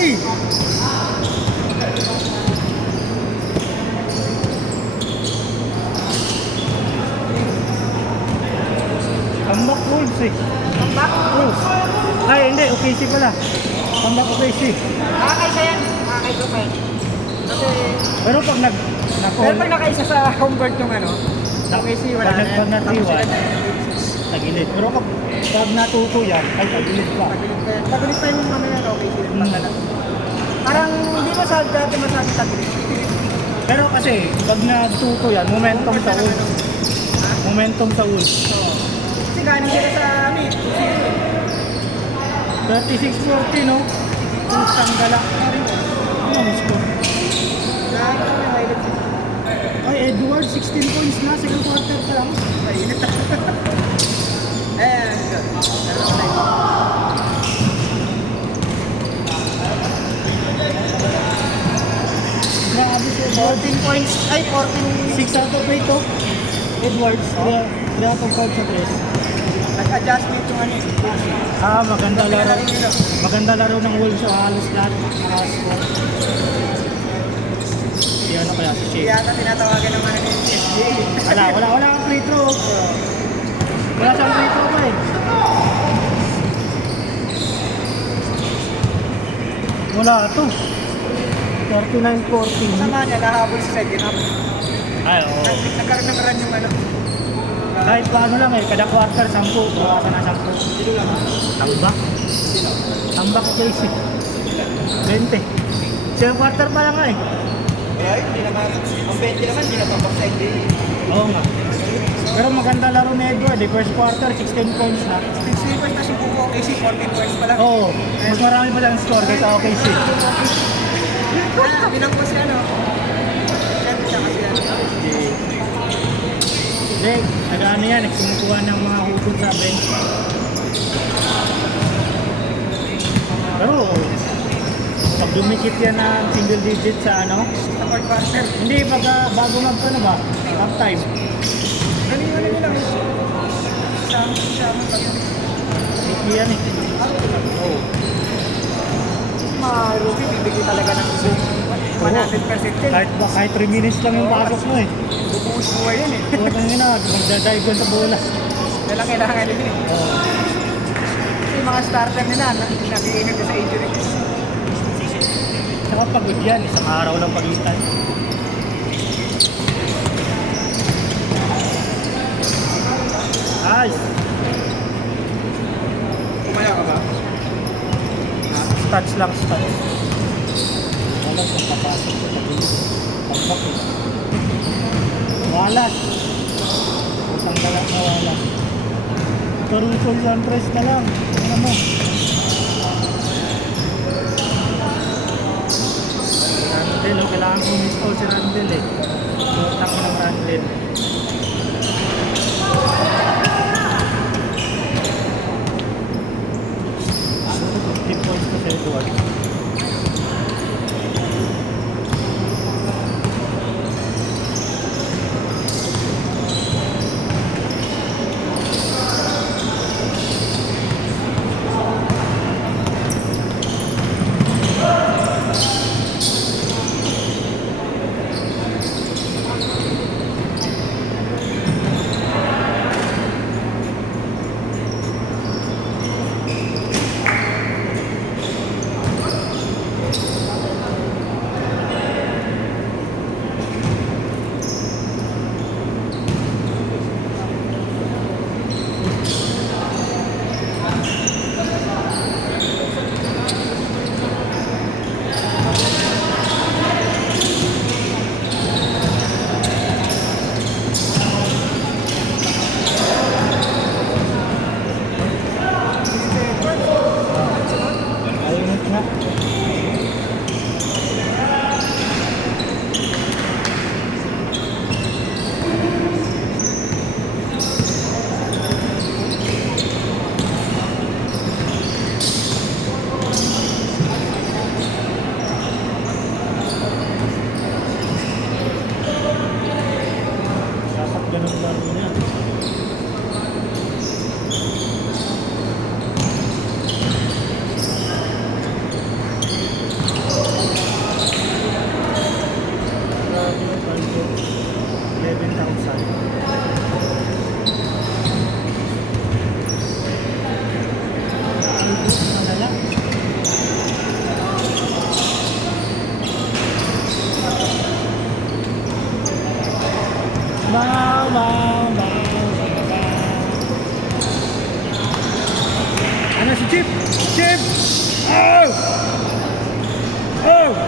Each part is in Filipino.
Ay! Comeback Wolves eh. Comeback? Wolves. Ay, hindi. OKC pala. Comeback OKC. Nakakaisa yan. Nakakaisa pa yan. Kasi, Pero pag pero pag nakaisa sa convert yung ano, okay, see, wala na yan. Pag Tapos na-3-1, sila tagilid. Pero pag natuto yan, ay tagilid pa. Tagulit pa yung mamaya, okay, sila pagkala. Parang hindi masabi dati masabi tagulit. Pero kasi, pag natuto yan, momentum sa Wolves. Momentum sa Wolves. Kasi galing sila sa mid. 36-40, no? Pusang gala. Ano ang score? Ay, Edward, 16 points na. Second quarter pa lang. Mainit. Grabe si Edward. 14 points, ay 14. 6 out of 8 to. Edwards, 3 out of 5 sa 3. Nag-adjustment yung ano. Maganda laro. Maganda laro ng Wolves. Halos lahat nakascore. Si ano kaya si Shea? Yata tinatawagan naman ng SJ. Wala kang free throw. Wala siyang free throw pa eh. Wala to. 49-14. Sama niya, nahabol sa second half. Ay, oo. Nagkaroon ng run yung ano. Kahit paano lang eh, kada quarter 10, bawasan na 10. Tambak. Tambak case eh. 20. Siya quarter pa lang nga eh. Kaya hindi naman, ang 20 naman, hindi naman sa NBA. Oo nga. Pero maganda laro ni Edward eh. First quarter, 16 points na. 16 points na si Kuko, OKC, 14 points pa lang. Oo. Mas marami pa lang score kaysa OKC. Bilang po siya, no? Siyempre siya kasi ano. Hindi, nag-ano yan, kumukuha ng mga hugot sa bench. Pero, pag dumikit yan ng single digit sa ano, Sa fourth quarter. hindi, bago ano ba, half time. Ano nila? Sama pag Hindi yan eh. Oo. mga rookie, bibigay talaga ng 100% din. Kahit 3 minutes lang yung pasok mo eh. Bubuhos buhay yan eh. Putang ina, magdadive ka sa bola. Yan lang kailangan nila eh. Oo. Kasi yung mga starter nila, nakiinag sa injury. Saka pagod yan, isang araw lang pagitan. Nice! Kumaya ka ba? Stats lang, stats. Wala kung papasok sa tabi. Pagbak eh. Walas. Isang galak na walas. Caruso Santres na lang. Ano mo? Randall, kailangan kumisko si Randall eh. Tutang ng Randall. Points to sa Edward. Chip! Chip! Oh! Oh!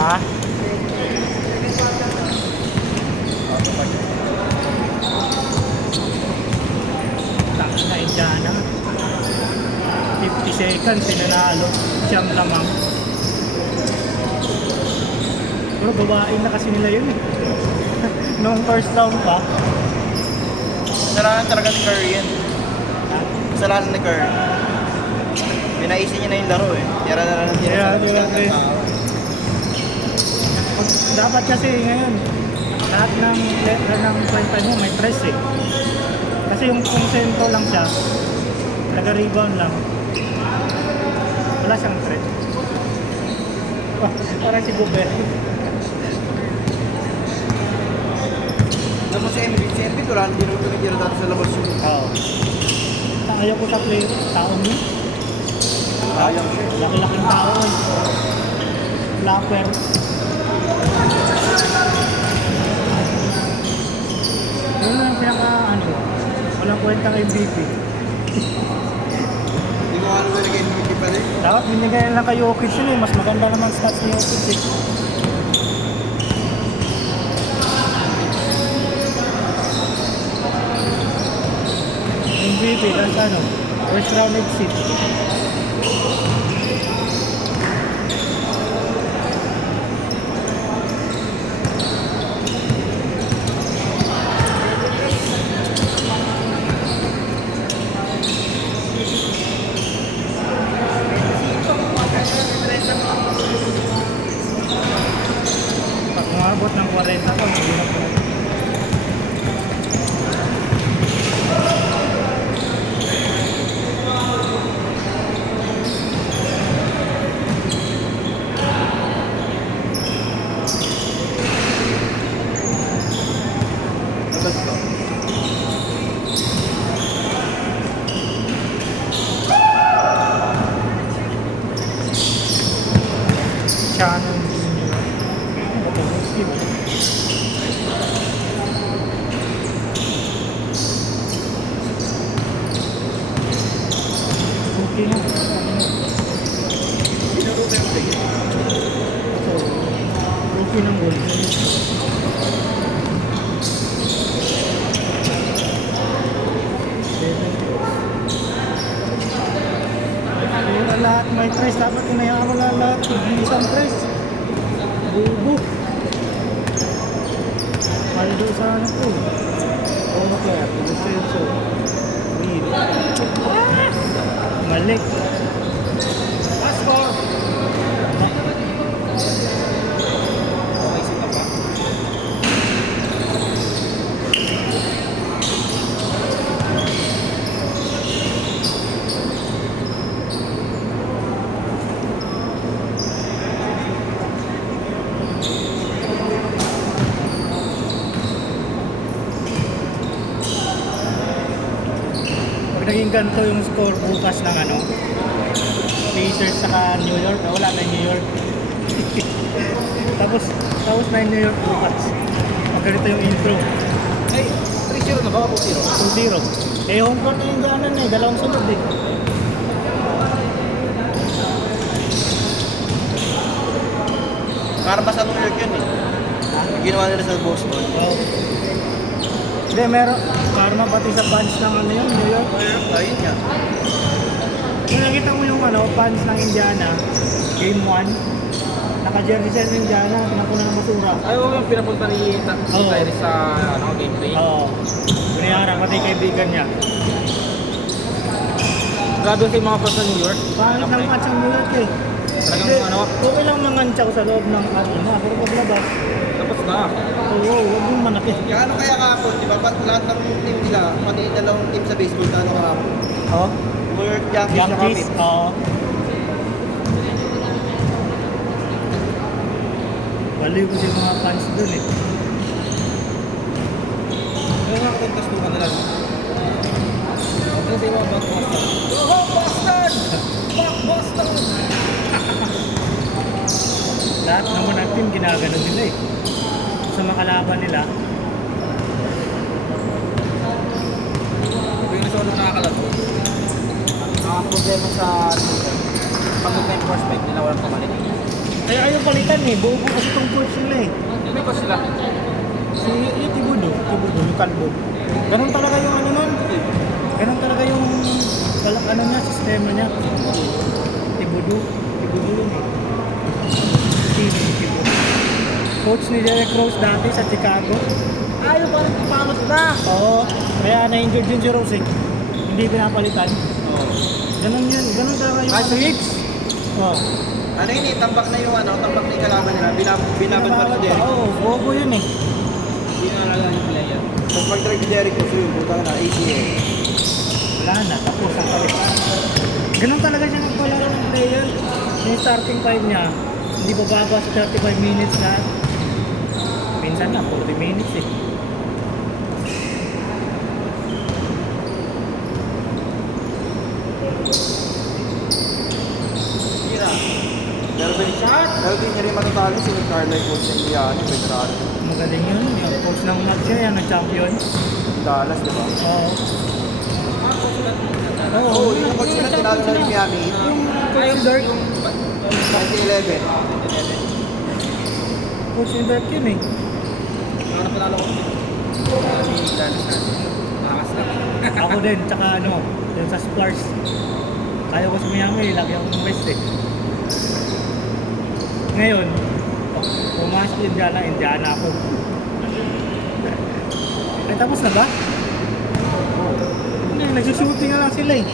Ha? Tangin na Indiana. 50 seconds, sinanalo. Siyam lamang. Pero babain na kasi nila yun eh. Noong first round pa. Kasalanan talaga ni Curry yan. Ha? Kasalanan ni Curry. Pinaisin niya na yung laro eh. Tira na lang Tira na lang ng din. tao. Dapat kasi ngayon, lahat ng letra ng prime time mo may press eh. Kasi yung kung sentro lang siya, nag-rebound lang, wala siyang threat. Parang si Gobert. Alam mo si Embiid, wala hindi naman tumitira dati sa labas yun. Oo. Ayaw ko sa player, tao mo. Sayang siya. Laki-laking tao eh. Flapper. Yun lang ang pinaka walang kwentang MVP. Hindi mo ano ba naging MVP pa rin? Dapat binigay lang kay Jokic yun eh. Mas maganda naman stats ni Jokic eh. MVP, that's first round exit. Pag umabot ng 40 ko, hindi na po. Labas ko. Shannon Jr. Ito, Steve. Okay na. Binuro ko yung play. Ito, rookie ng gold. Kaya lahat may tres, dapat inayaan mo lang lahat. Isang tres. Bubo. Paldo sa ano ko. Ono kaya, Vincenzo. Weed. Malik. Passport. Okay, sita pa. Pag naging ganito yung score bukas ng Pacers saka New York, wala na New York. tapos Tapos na yung New York bukas. Pag ganito yung intro. Ay, 3-0 na ba? 2-0? 2-0. Eh, home court na yung gaanan eh. Dalawang sunod eh. Para ba sa New York yun eh. Yung ginawa nila sa Boston. Oh. Hindi, meron. Karma pati sa fans ng ano yun, New York. Ayun nga. Kung nakita mo yung ano, fans ng Indiana, Game 1, naka-jersey siya ng Indiana, pinapunan ng basura. Ay, oo, yung pinapunta ni Oo. Tyrese sa gameplay. Oo. Binayara, pati kaibigan niya. Grabe kasi yung mga fans sa New York. Pangit ng match ang New York eh. Talagang ano, Okay lang mangantsaw sa loob ng ano na, pero paglabas, tapos na. oo, huwag yung manakit. Ano kaya kahapon, di ba? Lahat ng team nila, pati yung dalawang team sa baseball, ano kahapon? Oh? New York Yankees na Yankees, kami. oo. Baliw ko yung mga fans dun eh. Kaya nga kontestuhan nila. Ano sa mga Boston? Go Boston! Fuck Boston! Lahat naman ng team ginaganon nila eh. Sa mga kalaban nila, Yung isa nung nakakalaro. Ang problema sa pag-enforcement nila walang pamalit. kaya ayaw palitan eh. Buo kasi itong coach nila eh. Hindi ko sila. Si yung Tibudo, yung kalbo. Ganun talaga yung ano nun. Ganun talaga yung ano niya, sistema niya. Tibudo yun eh. Tibudo. Coach ni Derek Rose dati sa Chicago. Ayaw pa rin pamot na. Oo, kaya na-injured din si Rose eh. Hindi pinapalitan. Ganun yun, ganun talaga yung Nice hits. Oo. Ano yun eh, tambak na yung kalaban nila. Binaban pa rin si Derek. Oo, bobo yun eh. Hindi na nalala yung player. Tapos mag-try si Derek Rose yun, puta na, ACL. Wala na, tapos ang palit. Ganun talaga siya nagpalaro ng player. Yung starting time niya, hindi bababa sa 35 minutes na. Minsan na, 40 minutes eh. Tira. Pero di niya rin matatalo si Carlisle Coach ng Indiana, veterano. Magaling yun. Yung coach ng Mavs siya, yan, nag-champion. Dallas, di ba? Oo. Oo, yung coach na tinalo sa Miami. Yung coach ni Dirk. 2011. Coach ni Dirk yun eh. Ano na panalo ko? Hindi Dallas na. Nakakas na. Ako din, tsaka ano, yung sa Spurs. Ayaw ko sa Miami, lagi akong best eh. Ngayon, pumasok Indiana ako. Ay, tapos na ba? Hindi, nagsushooting na lang sila eh.